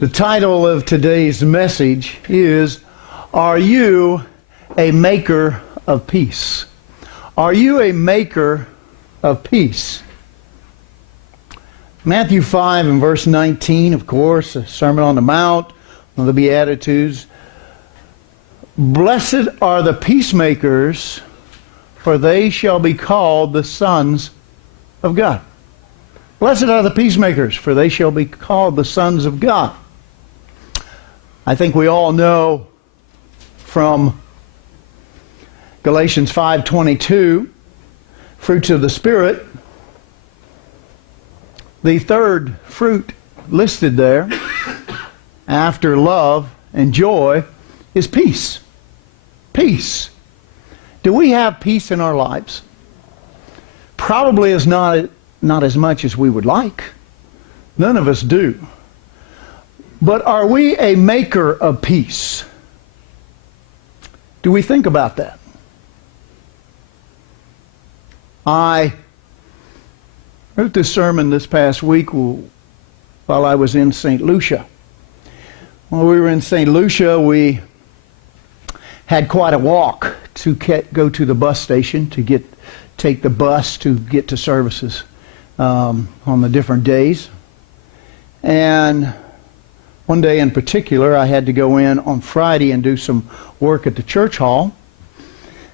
The title of today's message is, Are You a Maker of Peace? Are you a maker of peace? Matthew 5 and verse 19, of course, a Sermon on the Mount, one of the Beatitudes. Blessed are the peacemakers, for they shall be called the sons of God. Blessed are the peacemakers, for they shall be called the sons of God. I think we all know from Galatians 5:22, fruits of the Spirit, the third fruit listed there after love and joy is peace. Peace. Do we have peace in our lives? Probably is not as much as we would like. None of us do. But are we a maker of peace? Do we think about that? I wrote this sermon this past week while I was in St. Lucia. While we were in St. Lucia, we had quite a walk to go to the bus station to take the bus to get to services on the different days. And one day in particular, I had to go in on Friday and do some work at the church hall.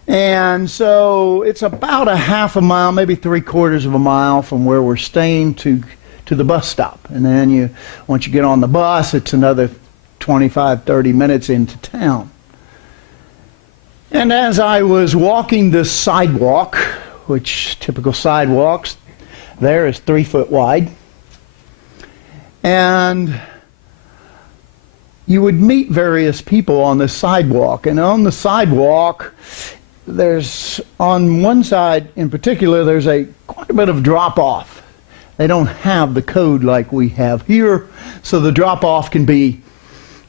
And so it's about a half a mile, maybe 3/4 of a mile from where we're staying to the bus stop. And then once you get on the bus, it's another 25, 30 minutes into town. And as I was walking this sidewalk, which typical sidewalks there is 3 foot wide, and you would meet various people on this sidewalk. And on the sidewalk, there's, on one side in particular, there's quite a bit of drop-off. They don't have the code like we have here, so the drop-off can be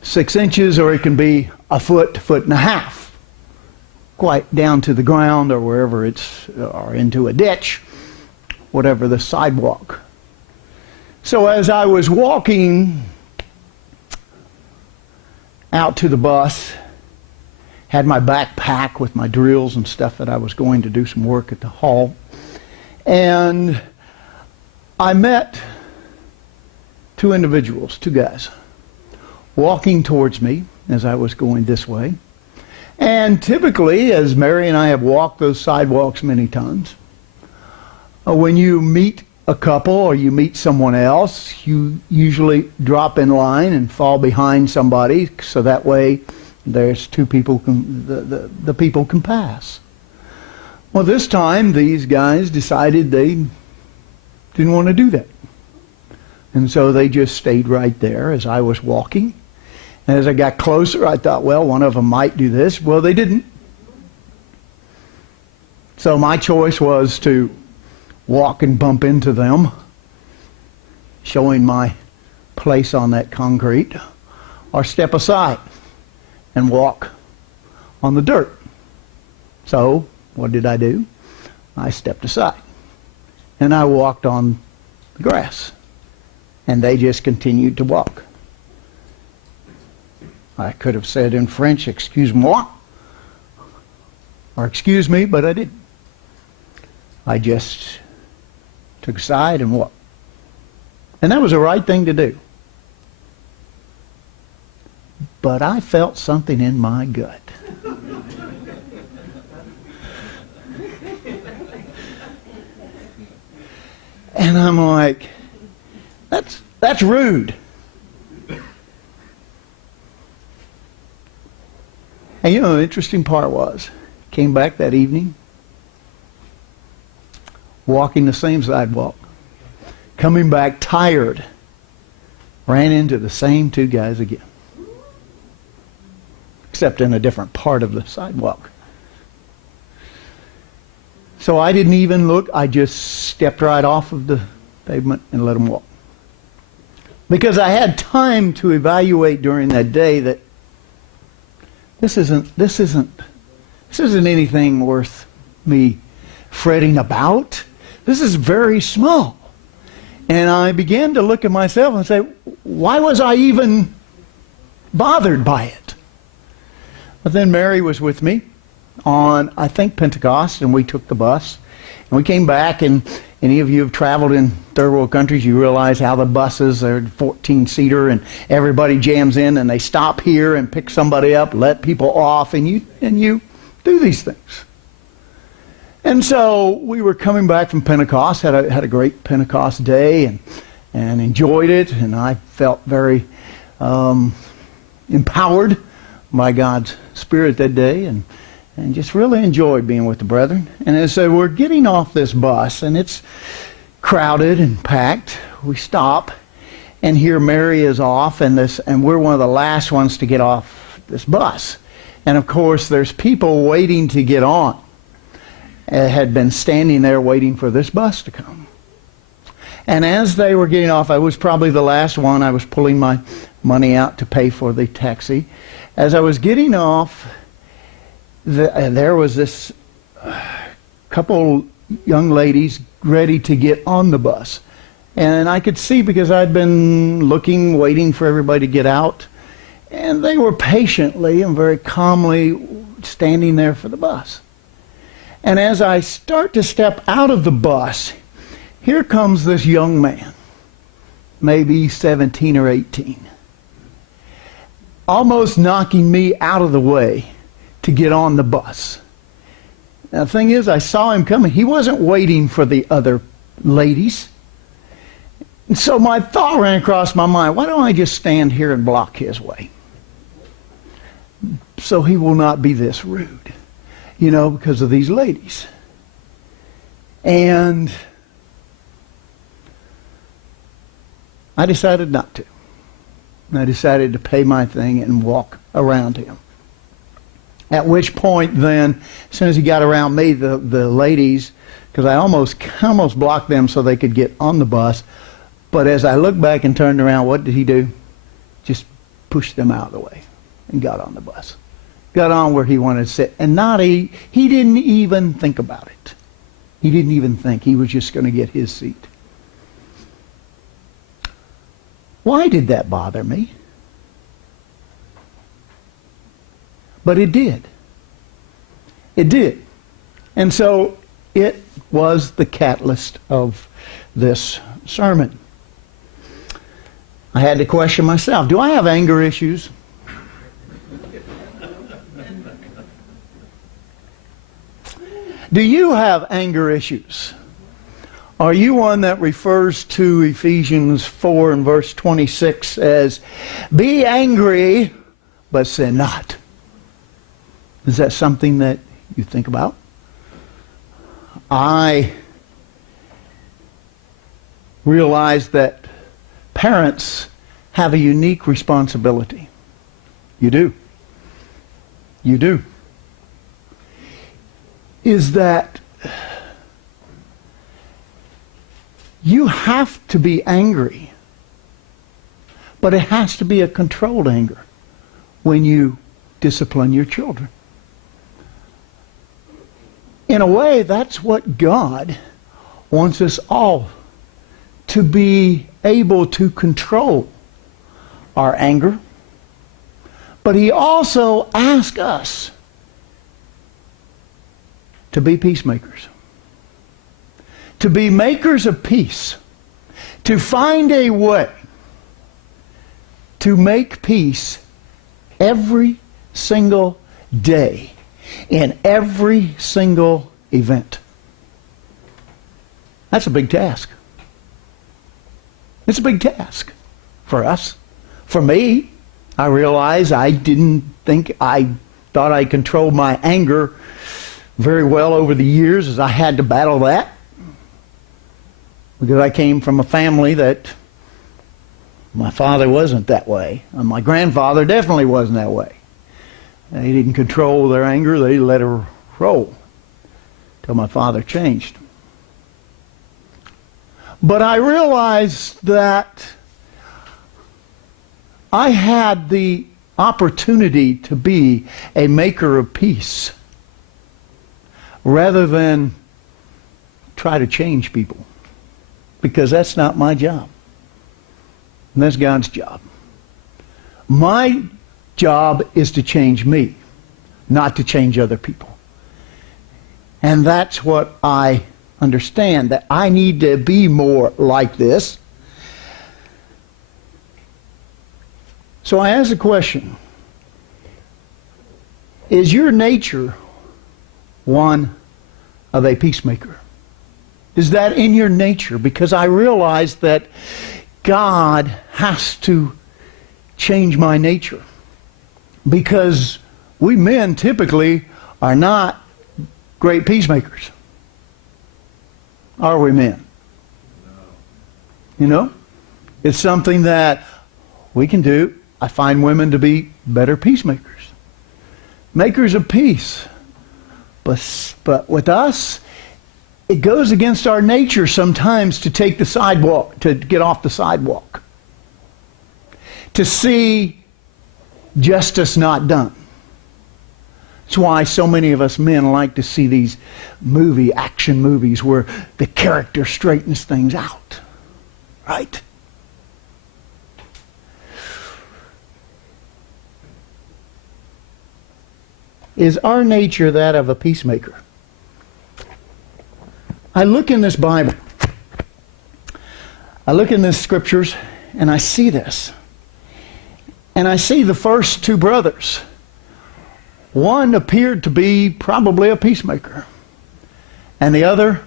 6 inches or it can be a foot, foot and a half, quite down to the ground or wherever or into a ditch, whatever the sidewalk. So as I was walking out to the bus, had my backpack with my drills and stuff that I was going to do some work at the hall, and I met 2 individuals, 2 guys, walking towards me as I was going this way. And typically, as Mary and I have walked those sidewalks many times, when you meet a couple or you meet someone else, you usually drop in line and fall behind somebody, so that way there's 2 people, the people can pass. Well, this time these guys decided they didn't want to do that. And so they just stayed right there as I was walking. And as I got closer, I thought, well, one of them might do this. Well, they didn't. So my choice was to walk and bump into them, showing my place on that concrete, or step aside and walk on the dirt. So what did I do? I stepped aside and I walked on the grass, and they just continued to walk. I could have said in French, "Excuse-moi," or "excuse me," but I didn't. I just took a side and walked. And that was the right thing to do. But I felt something in my gut. And I'm like, that's rude. And you know, the interesting part was, came back that evening, walking the same sidewalk, coming back tired, ran into the same 2 guys again, except in a different part of the sidewalk. So I didn't even look. I just stepped right off of the pavement and let them walk, because I had time to evaluate during that day that this isn't anything worth me fretting about. This is very small. And I began to look at myself and say, why was I even bothered by it? But then Mary was with me on, I think, Pentecost, and we took the bus. And we came back, and any of you have traveled in third world countries, you realize how the buses are 14-seater, and everybody jams in, and they stop here and pick somebody up, let people off, and you do these things. And so we were coming back from Pentecost, had a great Pentecost day, and enjoyed it, and I felt very empowered by God's Spirit that day, and just really enjoyed being with the brethren. And as we're getting off this bus, and it's crowded and packed, we stop, and here Mary is off, and we're one of the last ones to get off this bus. And of course, there's people waiting to get on. Had been standing there waiting for this bus to come. And as they were getting off, I was probably the last one. I was pulling my money out to pay for the taxi. As I was getting off, there was this couple young ladies ready to get on the bus. And I could see, because I'd been looking, waiting for everybody to get out, and they were patiently and very calmly standing there for the bus. And as I start to step out of the bus, here comes this young man, maybe 17 or 18, almost knocking me out of the way to get on the bus. Now, the thing is, I saw him coming. He wasn't waiting for the other ladies. And so my thought ran across my mind, why don't I just stand here and block his way? So he will not be this rude, because of these ladies. And I decided not to. And I decided to pay my thing and walk around him. At which point then, as soon as he got around me, the ladies, because I almost blocked them so they could get on the bus, but as I looked back and turned around, what did he do? Just pushed them out of the way and got on the bus. Got on where he wanted to sit. And he didn't even think about it. He didn't even think. He was just going to get his seat. Why did that bother me? But it did. It did. And so it was the catalyst of this sermon. I had to question myself. Do I have anger issues? Do you have anger issues? Are you one that refers to Ephesians 4 and verse 26 as, be angry, but sin not? Is that something that you think about? I realize that parents have a unique responsibility. You do. You do. Is that you have to be angry, but it has to be a controlled anger when you discipline your children. In a way, that's what God wants us all to be able to control our anger. But He also asks us to be peacemakers, to be makers of peace, to find a way to make peace every single day, in every single event. That's a big task. It's a big task for us. For me, I realize I thought I controlled my anger very well over the years, as I had to battle that. Because I came from a family that my father wasn't that way. And my grandfather definitely wasn't that way. They didn't control their anger. They let it roll till my father changed. But I realized that I had the opportunity to be a maker of peace rather than try to change people, because that's not my job. And that's God's job. My job is to change me, not to change other people. And that's what I understand, that I need to be more like this. So I ask the question, is your nature one of a peacemaker? Is that in your nature? Because I realize that God has to change my nature. Because we men typically are not great peacemakers. Are we men? You know? It's something that we can do. I find women to be better peacemakers. Makers of peace. But with us, it goes against our nature sometimes to take the sidewalk, to get off the sidewalk. To see justice not done. That's why so many of us men like to see these action movies where the character straightens things out. Right? Is our nature that of a peacemaker? I look in this Bible, I look in these scriptures, and I see this. And I see the first two brothers. One appeared to be probably a peacemaker, and the other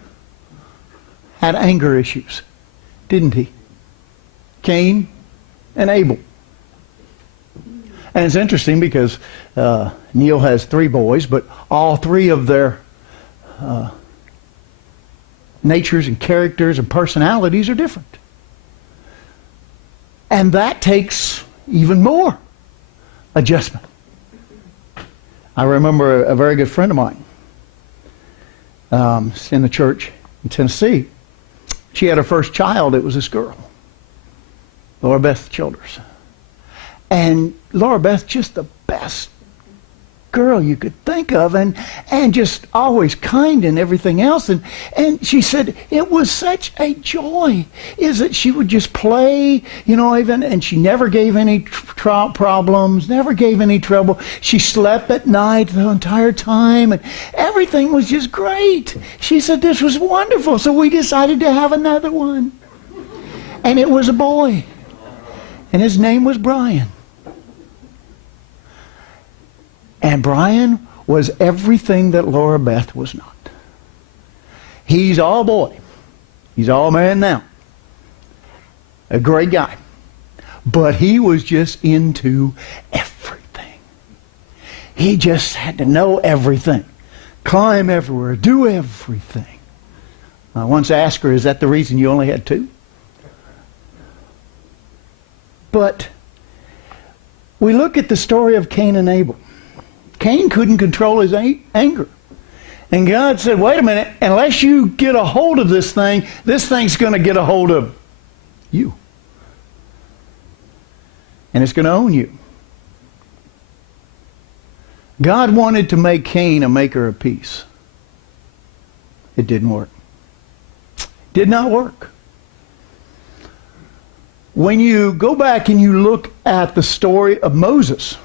had anger issues, didn't he? Cain and Abel. And it's interesting because Neil has 3 boys, but all 3 of their natures and characters and personalities are different. And that takes even more adjustment. I remember a very good friend of mine in the church in Tennessee. She had her first child. It was this girl, Laura Beth Childers. And Laura Beth, just the best girl you could think of, and just always kind and everything else. And she said it was such a joy, is that she would just play, and she never gave any problems, never gave any trouble. She slept at night the entire time, and everything was just great. She said this was wonderful, so we decided to have another one. And it was a boy, and his name was Brian. And Brian was everything that Laura Beth was not. He's all boy. He's all man now. A great guy. But he was just into everything. He just had to know everything. Climb everywhere. Do everything. I once asked her, is that the reason you only had 2? But we look at the story of Cain and Abel. Cain couldn't control his anger. And God said, wait a minute, unless you get a hold of this thing's going to get a hold of you. And it's going to own you. God wanted to make Cain a maker of peace. It didn't work. Did not work. When you go back and you look at the story of Moses,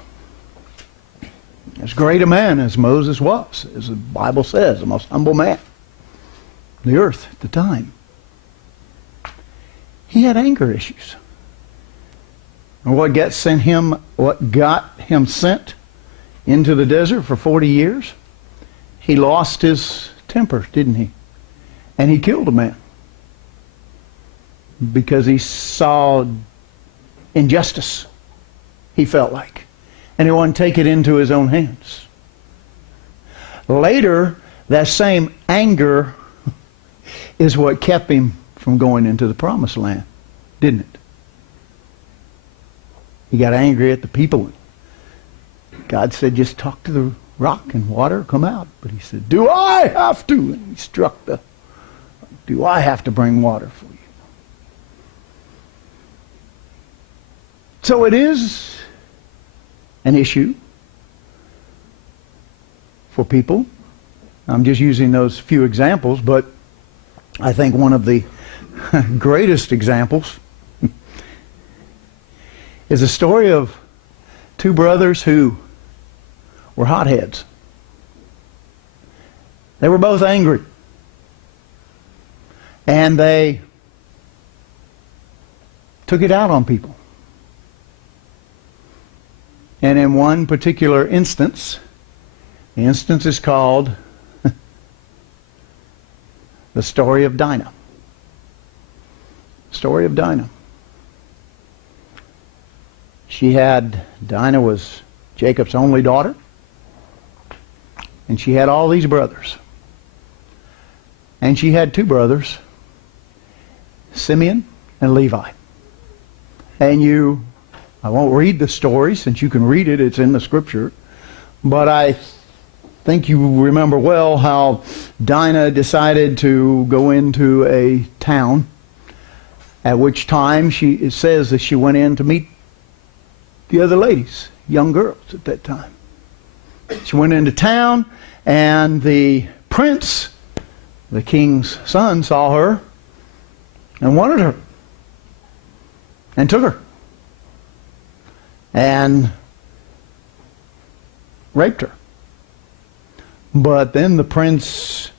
as great a man as Moses was, as the Bible says, the most humble man on the earth at the time, he had anger issues. And what got him sent into the desert for 40 years? He lost his temper, didn't he? And he killed a man because he saw injustice, he felt like. And he wanted to take it into his own hands. Later, that same anger is what kept him from going into the promised land, didn't it? He got angry at the people. God said, just talk to the rock and water will come out. But he said, do I have to? And he struck do I have to bring water for you? So it is an issue for people. I'm just using those few examples, but I think one of the greatest examples is a story of two brothers who were hotheads. They were both angry. And they took it out on people. And in one particular instance, the instance is called the story of Dinah. Story of Dinah. Dinah was Jacob's only daughter, and she had all these brothers. And she had two brothers, Simeon and Levi. And I won't read the story since you can read it, it's in the scripture, but I think you remember well how Dinah decided to go into a town, at which time it says that she went in to meet the other ladies, young girls at that time. She went into town, and the prince, the king's son, saw her and wanted her and took her and raped her. But then the prince,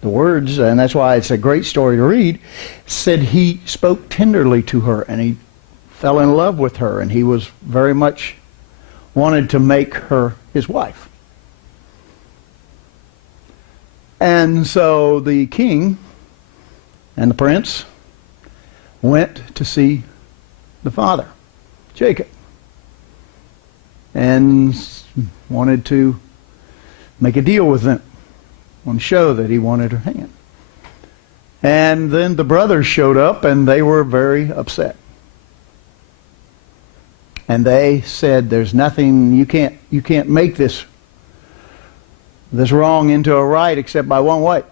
the words, and that's why it's a great story to read, said he spoke tenderly to her and he fell in love with her, and he was very much wanted to make her his wife. And so the king and the prince went to see the father, Jacob, and wanted to make a deal with them, wanted to show that he wanted her hand. And then the brothers showed up, and they were very upset. And they said, "There's nothing, you can't make this wrong into a right except by one way.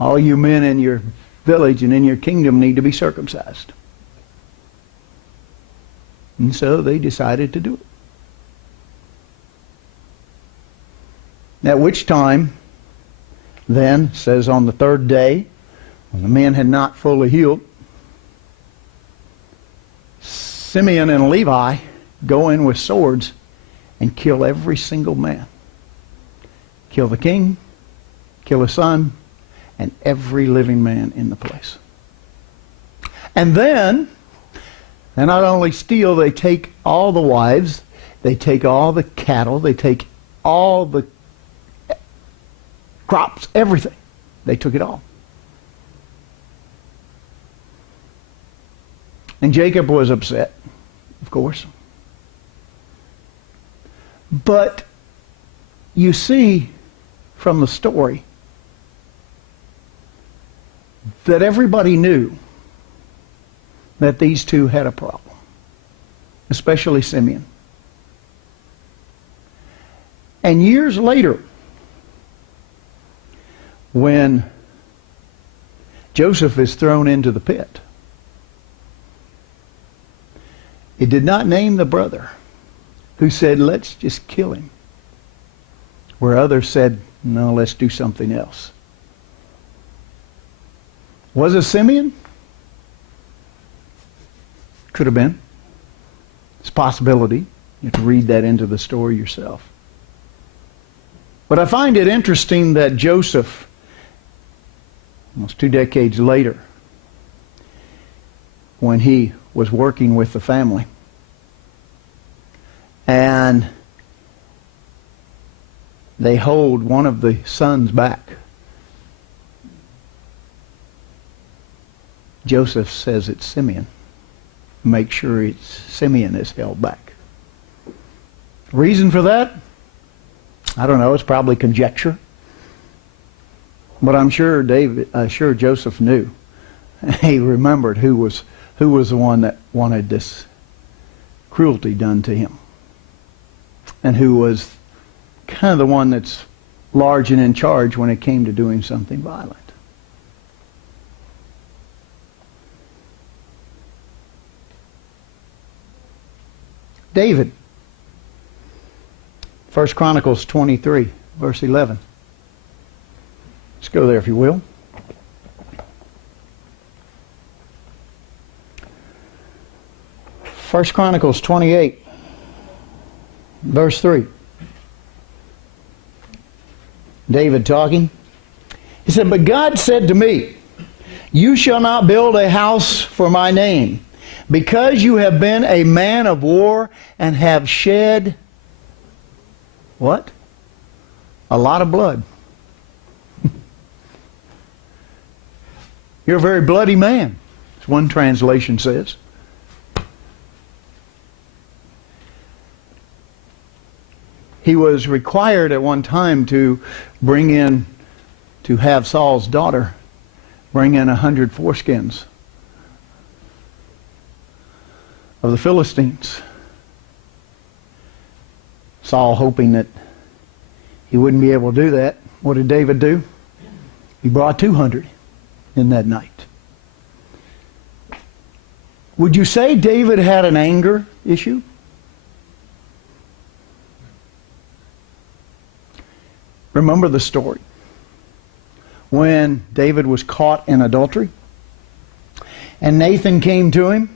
All you men in your village and in your kingdom need to be circumcised." And so they decided to do it. At which time, then, says on the third day, when the men had not fully healed, Simeon and Levi go in with swords and kill every single man. Kill the king, kill his son, and every living man in the place. And then, they not only steal, they take all the wives, they take all the cattle, they take all the crops, everything. They took it all. And Jacob was upset, of course. But you see from the story that everybody knew that these two had a problem, especially Simeon. And years later, when Joseph is thrown into the pit, it did not name the brother who said, "Let's just kill him," where others said, "No, let's do something else." Was it Simeon? Could have been. It's a possibility. You have to read that into the story yourself. But I find it interesting that Joseph, almost 2 decades later, when he was working with the family, and they hold one of the sons back, Joseph says it's Simeon. Make sure Simeon is held back. Reason for that? I don't know. It's probably conjecture. But I'm sure Joseph knew. He remembered who was the one that wanted this cruelty done to him, and who was kind of the one that's large and in charge when it came to doing something violent. David, 1 Chronicles 23, verse 11. Let's go there if you will. 1 Chronicles 28, verse 3. David talking. He said, "But God said to me, you shall not build a house for my name, because you have been a man of war and have shed," what? "A lot of blood." You're a very bloody man, as one translation says. He was required at one time to have Saul's daughter bring in 100 foreskins of the Philistines. Saul, hoping that he wouldn't be able to do that, what did David do? He brought 200 in that night. Would you say David had an anger issue? Remember the story when David was caught in adultery and Nathan came to him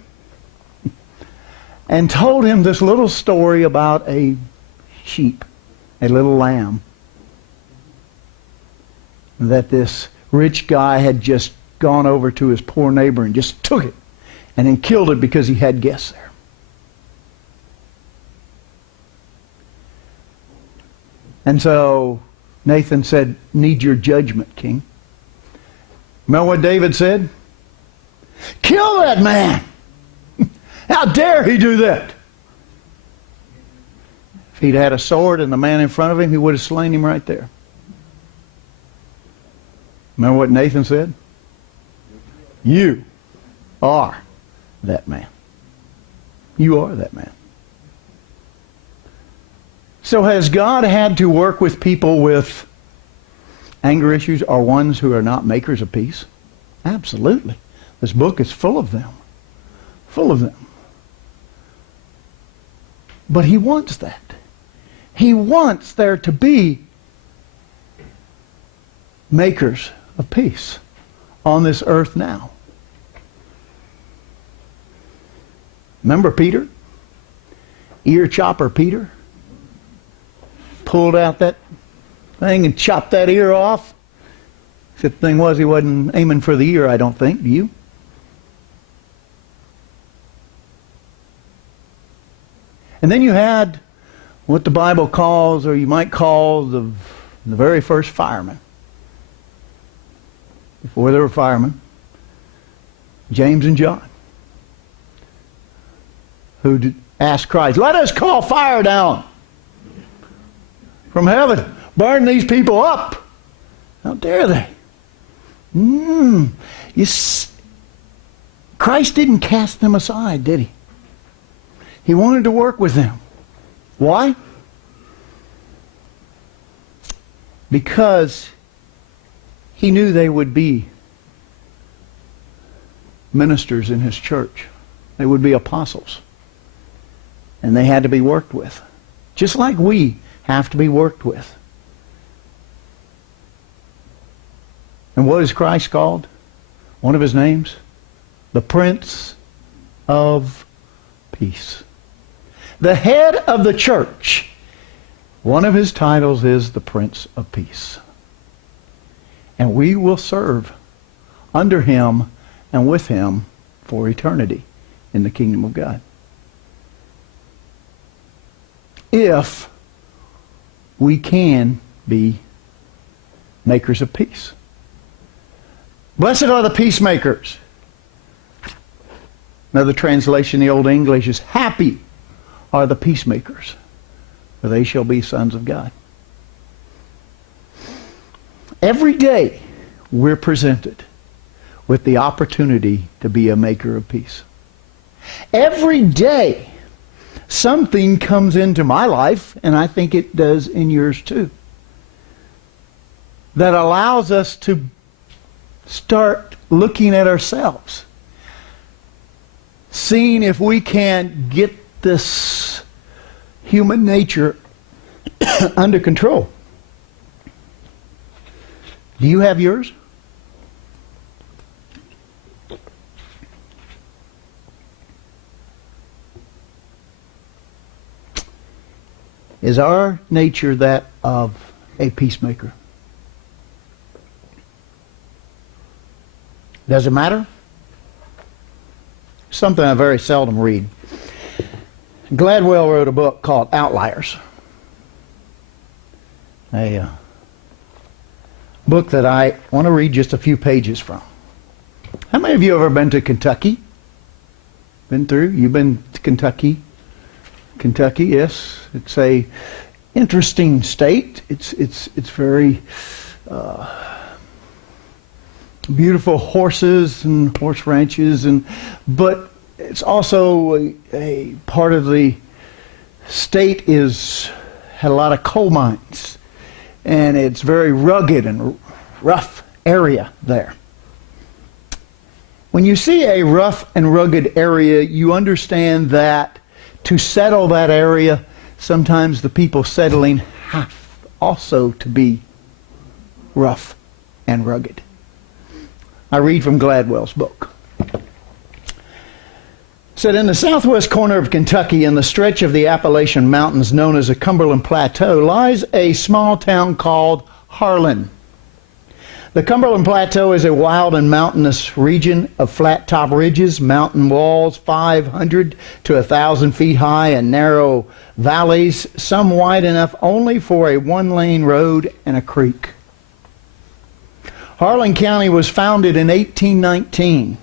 and told him this little story about a sheep, a little lamb, that this rich guy had just gone over to his poor neighbor and just took it and then killed it because he had guests there. And so Nathan said, "Need your judgment, king." Remember what David said? "Kill that man! How dare he do that?" If he'd had a sword and the man in front of him, he would have slain him right there. Remember what Nathan said? "You are that man. You are that man." So has God had to work with people with anger issues or ones who are not makers of peace? Absolutely. This book is full of them. Full of them. But he wants that. He wants there to be makers of peace on this earth now. Remember Peter? Ear chopper Peter? Pulled out that thing and chopped that ear off. Except the thing was, he wasn't aiming for the ear, I don't think. Do you? And then you had what the Bible calls, or you might call, the very first firemen. Before they were firemen, James and John, who asked Christ, "Let us call fire down from heaven, burn these people up." How dare they? Christ didn't cast them aside, did he? He wanted to work with them. Why? Because he knew they would be ministers in his church. They would be apostles. And they had to be worked with. Just like we have to be worked with. And what is Christ called? One of his names? The Prince of Peace. The head of the church. One of his titles is the Prince of Peace. And we will serve under him and with him for eternity in the kingdom of God. If we can be makers of peace. Blessed are the peacemakers. Another translation in the Old English is, happy are the peacemakers, for they shall be sons of God. Every day we're presented with the opportunity to be a maker of peace. Every day something comes into my life, and I think it does in yours too, that allows us to start looking at ourselves, seeing if we can get this human nature under control. Do you have yours? Is our nature that of a peacemaker? Does it matter? Something I very seldom read. Gladwell wrote a book called Outliers. A book that I want to read just a few pages from. How many of you have ever been to Kentucky? Been through? You've been to Kentucky? Kentucky, yes. It's a interesting state. It's very beautiful horses and horse ranches, but it's also a part of the state had a lot of coal mines, and it's very rugged and rough area there. When you see a rough and rugged area, you understand that to settle that area, sometimes the people settling have also to be rough and rugged. I read from Gladwell's book. It said, in the southwest corner of Kentucky, in the stretch of the Appalachian Mountains known as the Cumberland Plateau, lies a small town called Harlan. The Cumberland Plateau is a wild and mountainous region of flat-top ridges, mountain walls 500 to 1,000 feet high, and narrow valleys, some wide enough only for a one-lane road and a creek. Harlan County was founded in 1819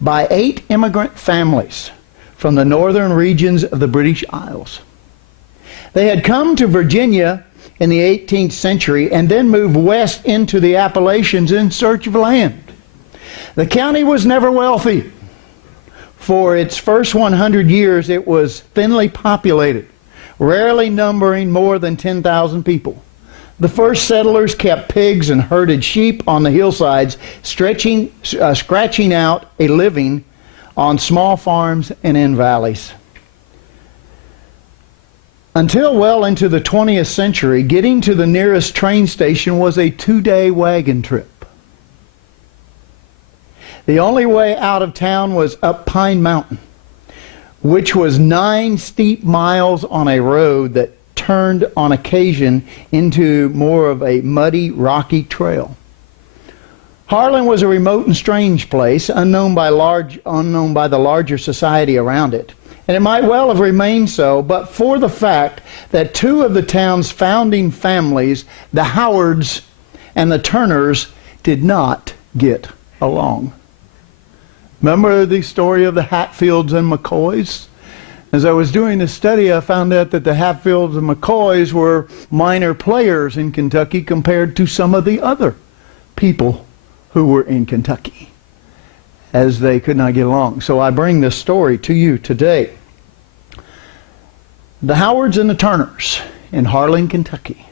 by 8 immigrant families from the northern regions of the British Isles. They had come to Virginia in the 18th century and then moved west into the Appalachians in search of land. The county was never wealthy. For its first 100 years, it was thinly populated, rarely numbering more than 10,000 people. The first settlers kept pigs and herded sheep on the hillsides, scratching out a living on small farms and in valleys. Until well into the 20th century, getting to the nearest train station was a 2-day wagon trip. The only way out of town was up Pine Mountain, which was 9 steep miles on a road that turned on occasion into more of a muddy, rocky trail. Harlan was a remote and strange place, unknown by the larger society around it. And it might well have remained so, but for the fact that 2 of the town's founding families, the Howards and the Turners, did not get along. Remember the story of the Hatfields and McCoys? As I was doing this study, I found out that the Hatfields and McCoys were minor players in Kentucky compared to some of the other people who were in Kentucky, as they could not get along. So I bring this story to you today. The Howards and the Turners in Harlan, Kentucky.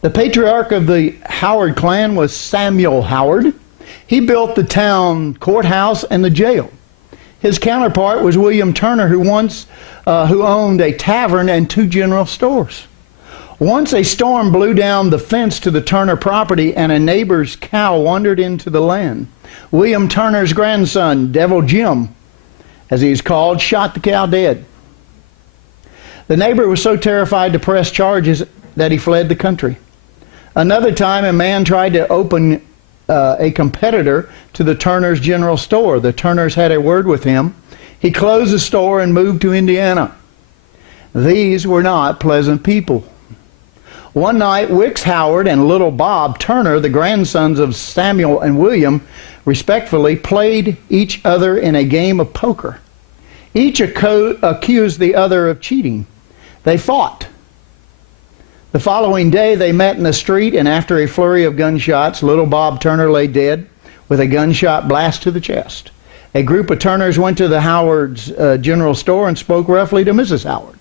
The patriarch of the Howard clan was Samuel Howard. He built the town courthouse and the jail. His counterpart was William Turner, who owned a tavern and 2 general stores. Once a storm blew down the fence to the Turner property and a neighbor's cow wandered into the land. William Turner's grandson, Devil Jim, as he's called, shot the cow dead. The neighbor was so terrified to press charges that he fled the country. Another time, a man tried to open a competitor to the Turners' general store. The Turners had a word with him. He closed the store and moved to Indiana. These were not pleasant people. One night, Wicks Howard and little Bob Turner, the grandsons of Samuel and William, respectfully played each other in a game of poker. Each accused the other of cheating. They fought. The following day, they met in the street, and after a flurry of gunshots, little Bob Turner lay dead with a gunshot blast to the chest. A group of Turners went to the Howard's general store and spoke roughly to Mrs. Howard.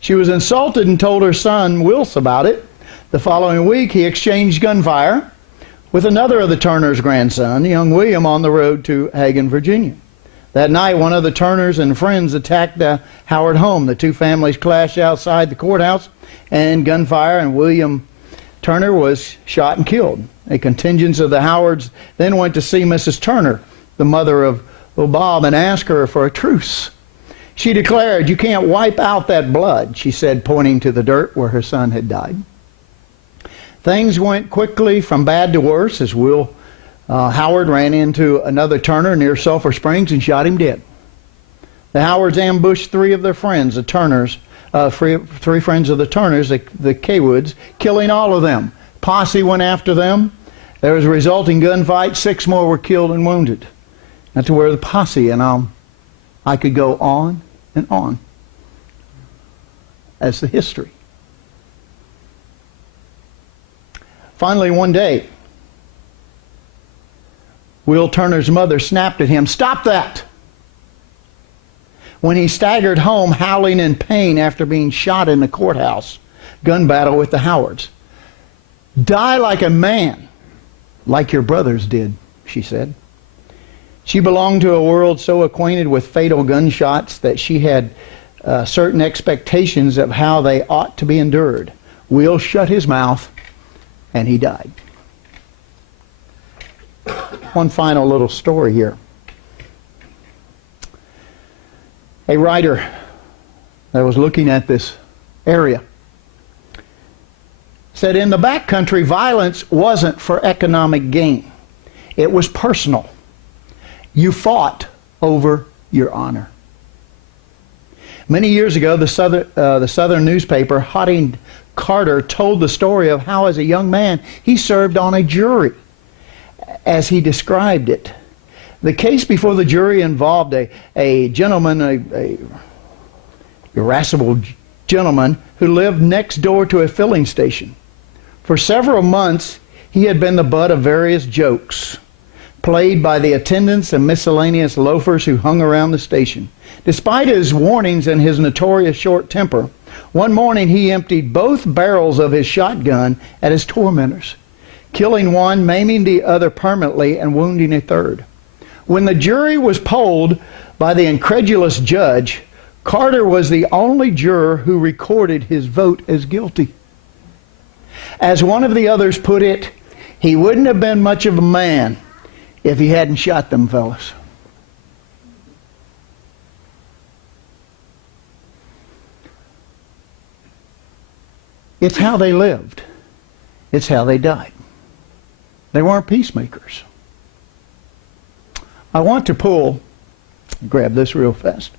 She was insulted and told her son, Wills, about it. The following week, he exchanged gunfire with another of the Turners' grandson, young William, on the road to Hagen, Virginia. That night, one of the Turners and friends attacked the Howard home. The 2 families clashed outside the courthouse and gunfire, and William Turner was shot and killed. A contingent of the Howards then went to see Mrs. Turner, the mother of little Bob, and asked her for a truce. She declared, "You can't wipe out that blood," she said, pointing to the dirt where her son had died. Things went quickly from bad to worse as Will Howard ran into another Turner near Sulphur Springs and shot him dead. The Howards ambushed three of their friends, the Turners, three friends of the Turners, the Caywoods, killing all of them. Posse went after them. There was a resulting gunfight. 6 more were killed and wounded. That's where the posse, and I could go on and on as the history. Finally, one day, Will Turner's mother snapped at him, "Stop that!" when he staggered home howling in pain after being shot in the courthouse gun battle with the Howards. "Die like a man, like your brothers did," she said. She belonged to a world so acquainted with fatal gunshots that she had certain expectations of how they ought to be endured. Will shut his mouth, and he died. One final little story here. A writer that was looking at this area said, in the backcountry, violence wasn't for economic gain. It was personal. You fought over your honor. Many years ago, the Southern newspaper Hotting Carter told the story of how, as a young man, he served on a jury, as he described it. The case before the jury involved a gentleman, a irascible gentleman, who lived next door to a filling station. For several months, he had been the butt of various jokes played by the attendants and miscellaneous loafers who hung around the station. Despite his warnings and his notorious short temper, one morning he emptied both barrels of his shotgun at his tormentors, killing one, maiming the other permanently, and wounding a third. When the jury was polled by the incredulous judge, Carter was the only juror who recorded his vote as guilty. As one of the others put it, he wouldn't have been much of a man if he hadn't shot them fellas. It's how they lived. It's how they died. They weren't peacemakers. I want to grab this real fast.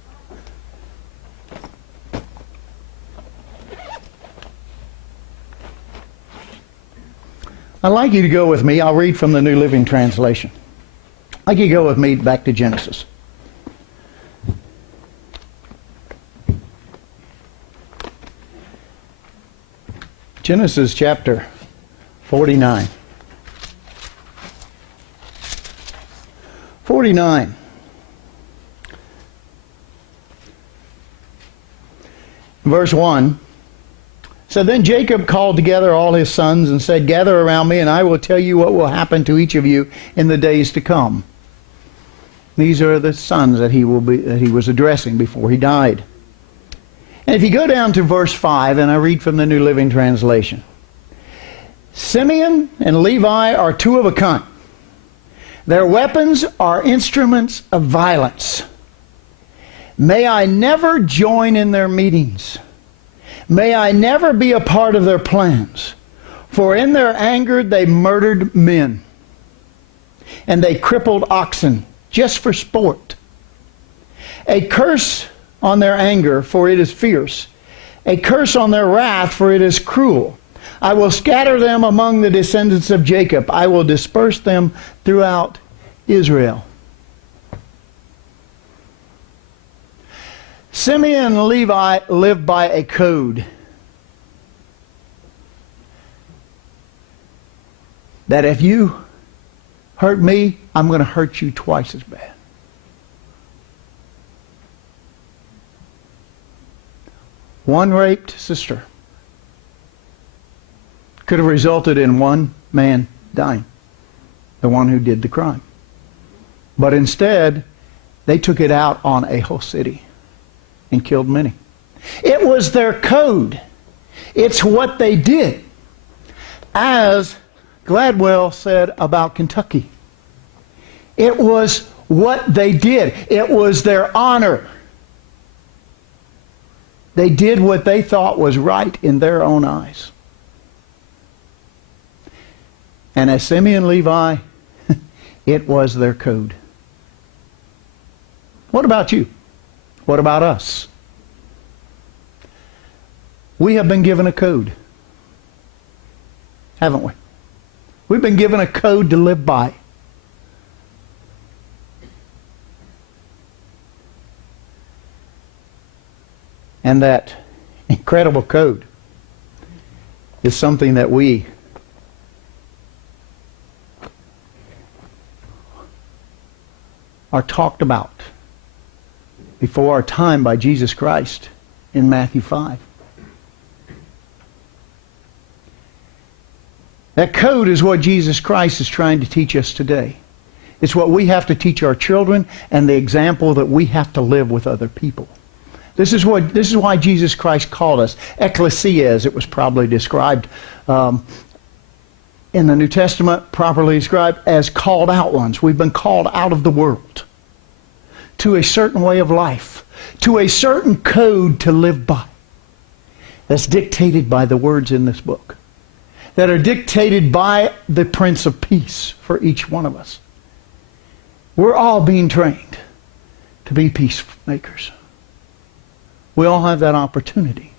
I'd like you to go with me. I'll read from the New Living Translation. I'd like you to go with me back to Genesis. Genesis chapter 49. 49. Verse 1. So then Jacob called together all his sons and said, "Gather around me, and I will tell you what will happen to each of you in the days to come." These are the sons that he was addressing before he died. And if you go down to verse 5, and I read from the New Living Translation, Simeon and Levi are two of a kind. Their weapons are instruments of violence. May I never join in their meetings. May I never be a part of their plans. For in their anger they murdered men, and they crippled oxen just for sport. A curse on their anger, for it is fierce. A curse on their wrath, for it is cruel. I will scatter them among the descendants of Jacob. I will disperse them throughout Israel. Simeon and Levi lived by a code that if you hurt me, I'm going to hurt you twice as bad. One raped sister could have resulted in one man dying, the one who did the crime. But instead, they took it out on a whole city and killed many. It was their code. It's what they did. As Gladwell said about Kentucky, it was what they did. It was their honor. They did what they thought was right in their own eyes. And as Simeon and Levi, it was their code. What about you? What about us? We have been given a code, haven't we? We've been given a code to live by. And that incredible code is something that we are talked about before our time by Jesus Christ in Matthew 5. That code is what Jesus Christ is trying to teach us today. It's what we have to teach our children and the example that we have to live with other people. This is why Jesus Christ called us ecclesia, as it was probably described in the New Testament, properly described as called out ones. We've been called out of the world to a certain way of life, to a certain code to live by, that's dictated by the words in this book, that are dictated by the Prince of Peace for each one of us. We're all being trained to be peacemakers. We all have that opportunity.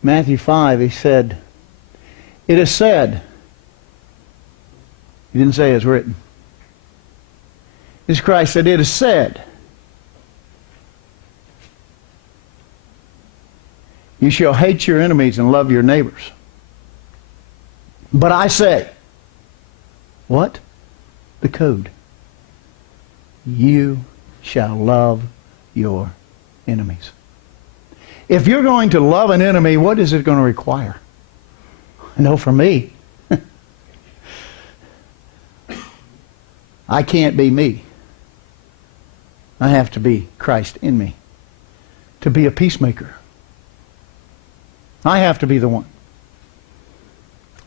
Matthew 5, he said, it is said. He didn't say it's written. Jesus Christ said, it is said, you shall hate your enemies and love your neighbors. But I say, what? The code. You shall love your enemies. If you're going to love an enemy, what is it going to require? I know for me, I can't be me. I have to be Christ in me. To be a peacemaker, I have to be the one.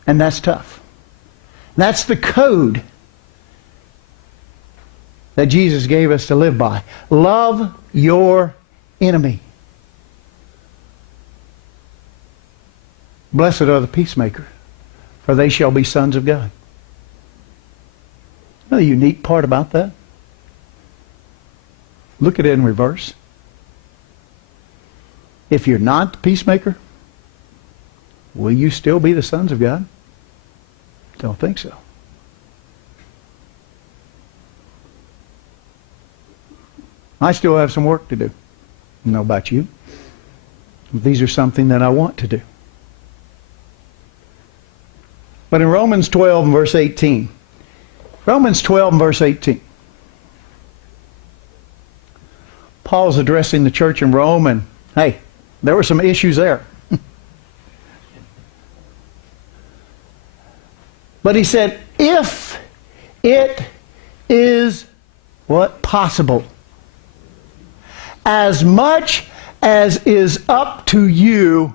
And that's tough. That's the code that Jesus gave us to live by. Love your enemy. Blessed are the peacemakers, for they shall be sons of God. You know the unique part about that? Look at it in reverse. If you're not the peacemaker, will you still be the sons of God? Don't think so. I still have some work to do. I don't know about you. These are something that I want to do. But in Romans 12 and verse 18, Romans 12 and verse 18, Paul's addressing the church in Rome, and hey, there were some issues there. But he said, if it is what? Possible, as much as is up to you.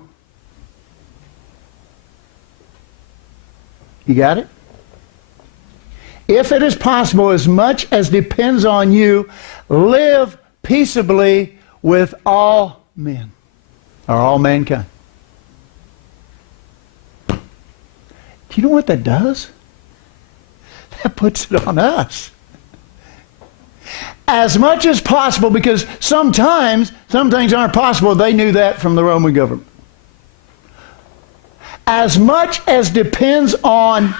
You got it? If it is possible, as much as depends on you, live peaceably with all men, or all mankind. Do you know what that does? That puts it on us. As much as possible, because sometimes some things aren't possible. They knew that from the Roman government. As much as depends on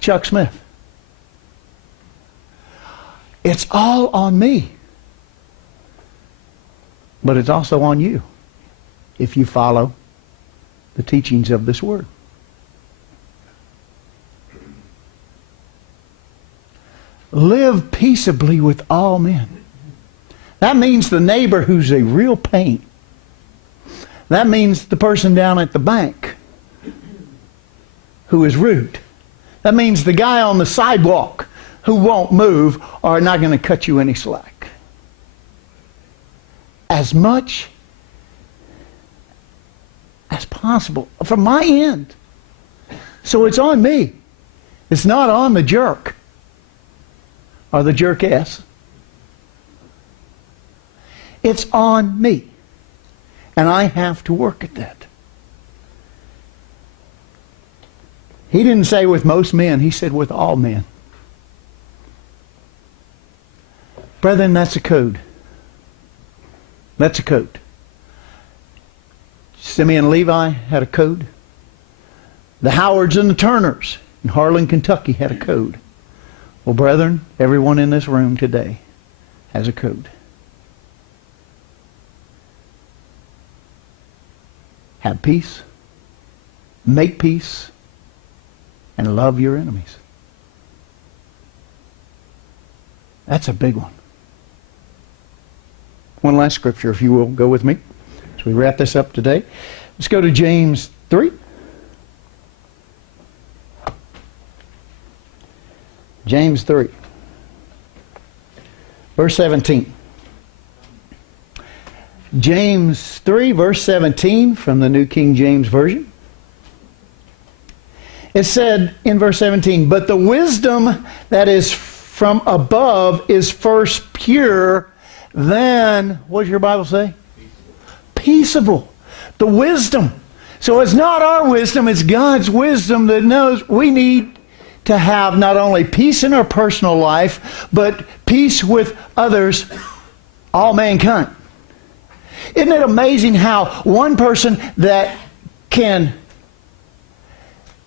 Chuck Smith. It's all on me. But it's also on you if you follow the teachings of this word. Live peaceably with all men. That means the neighbor who's a real pain. That means the person down at the bank who is rude. That means the guy on the sidewalk who won't move or not going to cut you any slack. As much as possible from my end. So it's on me. It's not on the jerk or the jerkess. It's on me. And I have to work at that. He didn't say with most men. He said with all men. Brethren, that's a code. That's a code. Simeon and Levi had a code. The Howards and the Turners in Harlan, Kentucky had a code. Well, brethren, everyone in this room today has a code. Have peace, make peace, and love your enemies. That's a big one. One last scripture, if you will, go with me as we wrap this up today. Let's go to James 3. James 3, verse 17. James 3, verse 17 from the New King James Version. It said in verse 17, "But the wisdom that is from above is first pure, then," what does your Bible say? Peaceable. The wisdom. So it's not our wisdom, it's God's wisdom that knows we need to have not only peace in our personal life, but peace with others, all mankind. Isn't it amazing how one person that can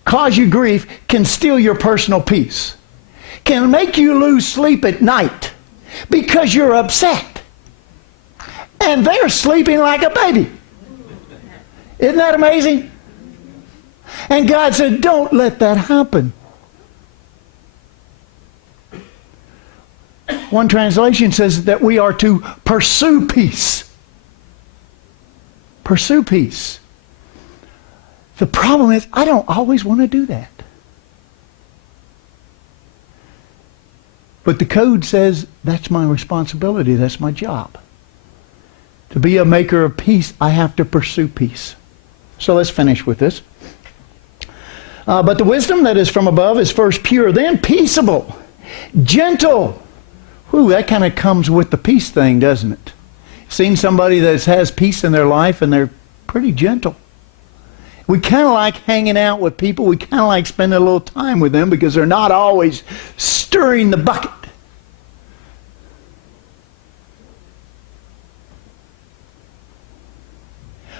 cause you grief can steal your personal peace? Can make you lose sleep at night because you're upset. And they're sleeping like a baby. Isn't that amazing? And God said, don't let that happen. One translation says that we are to pursue peace. Pursue peace. The problem is, I don't always want to do that. But the code says that's my responsibility, that's my job. To be a maker of peace, I have to pursue peace. So let's finish with this. But the wisdom that is from above is first pure, then peaceable, gentle. Whew, that kind of comes with the peace thing, doesn't it? Seen somebody that has peace in their life and they're pretty gentle. We kind of like hanging out with people. We kind of like spending a little time with them because they're not always stirring the bucket.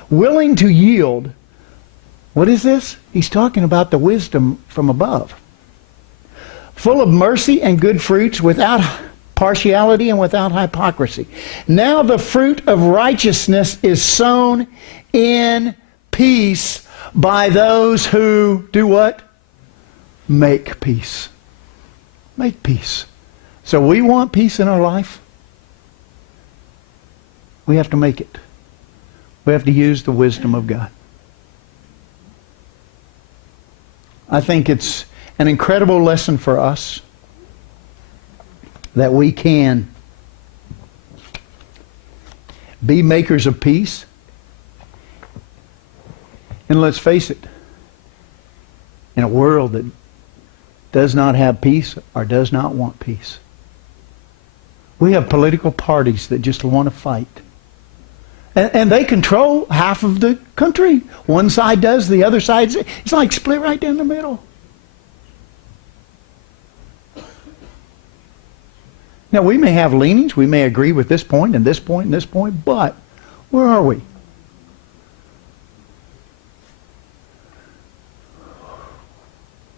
Willing to yield. What is this? He's talking about the wisdom from above. Full of mercy and good fruits, without partiality and without hypocrisy. Now the fruit of righteousness is sown in peace by those who do what? Make peace. Make peace. So we want peace in our life. We have to make it. We have to use the wisdom of God. I think it's an incredible lesson for us that we can be makers of peace. And let's face it, in a world that does not have peace or does not want peace, we have political parties that just want to fight. And they control half of the country. One side does, the other side, it's like split right down the middle. Now, we may have leanings, we may agree with this point and this point and this point, but where are we?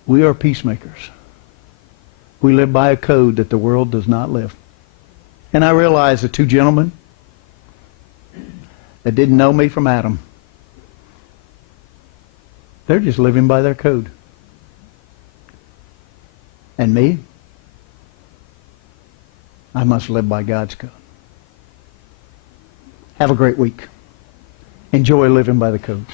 We are peacemakers. We live by a code that the world does not live. And I realize the two gentlemen that didn't know me from Adam, they're just living by their code. And me, I must live by God's code. Have a great week. Enjoy living by the code.